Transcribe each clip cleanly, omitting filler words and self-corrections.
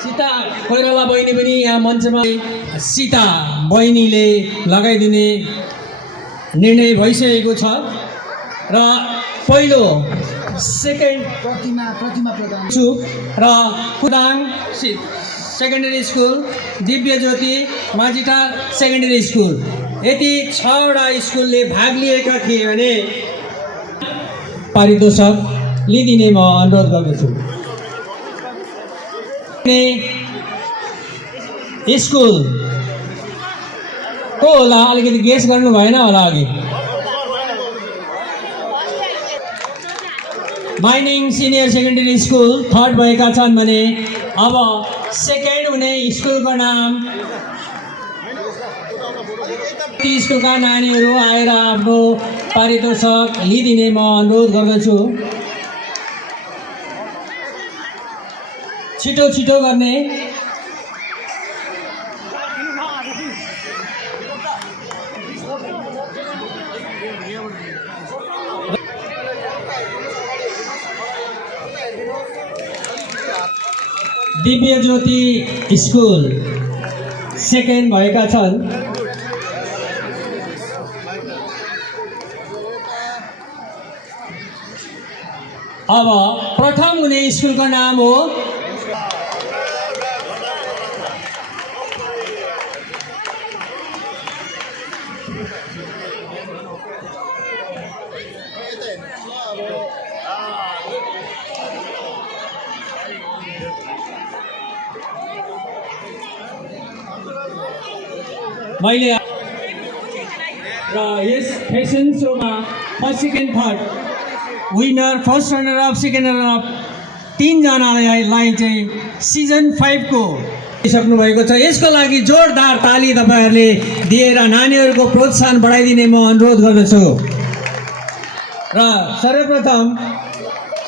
सीता कोइराला बहिनी पनि यहाँ मञ्चमा सीता बहिनीले लगाइदिने निर्णय भइसकेको छ र पहिलो सेकेन्ड प्रतिमा प्रदान छु र खुदाङ सेकेन्डरी स्कुल, दिव्य ज्योति माझीटार सेकेन्डरी स्कुल, यति 6वटा स्कुलले भाग लिएका थिए भने पारितोषक लिदिने म अनुरोध गर्दछु। स्कुल को होला अलिकति गेस गर्नु भएन होला अघि। Mining senior secondary school 3rd भएका छन् भने अब सेकेन्ड हुने स्कुलको नाम ती स्कुलका नानीहरू आएर आफ्नो पारितोषक लिदिने म अनुरोध गर्दछु। छिटो छिटो गर्ने। दिव्य ज्योति स्कुल सेकेन्ड भएका छन्। अब प्रथम हुने स्कुलको नाम हो मैले र यस फेसन सोमा first second third winner, first runner of, second runner of 3 जनालाई चाहिँ सिजन 5 को सक्नु भएको छ। यसको लागि जोरदार ताली तपाईहरुले दिएर नानीहरुको प्रोत्साहन बढाइदिने म अनुरोध गर्दछु। र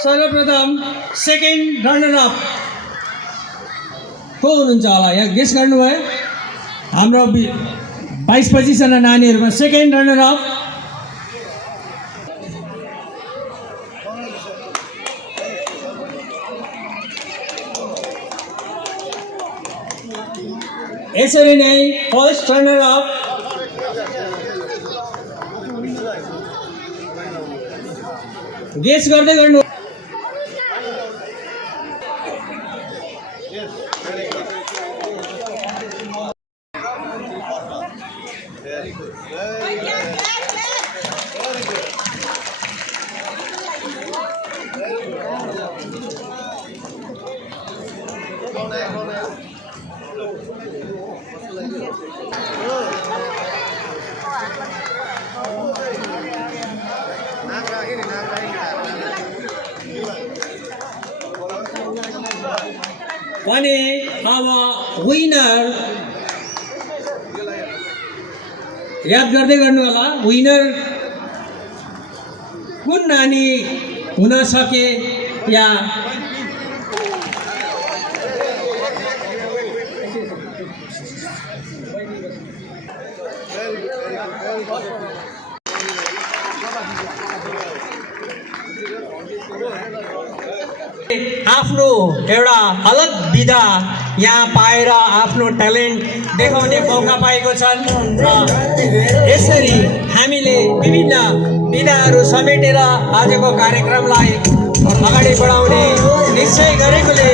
सर्वप्रथम सेकेन्ड रनर अफ को हुनुहुन्छ होला? यहाँ गेस गर्नुभयो? हाम्रो 22-25 जना नानीहरुमा सेकेन्ड रनर अफ यसरी नै फर्स्ट रनर अफ गेस गर्दै गर्नु। भने अब विनर याद गर्दै गर्नु होला। विनर कुन नानी हुन सके या आफ्नो एउटा अलग विधा यहाँ पाएर आफ्नो ट्यालेन्ट देखाउने मौका पाएको छन् र यसरी हामीले विभिन्न विधाहरू समेटेर आजको कार्यक्रमलाई अगाडि बढाउने निश्चय गरेकोले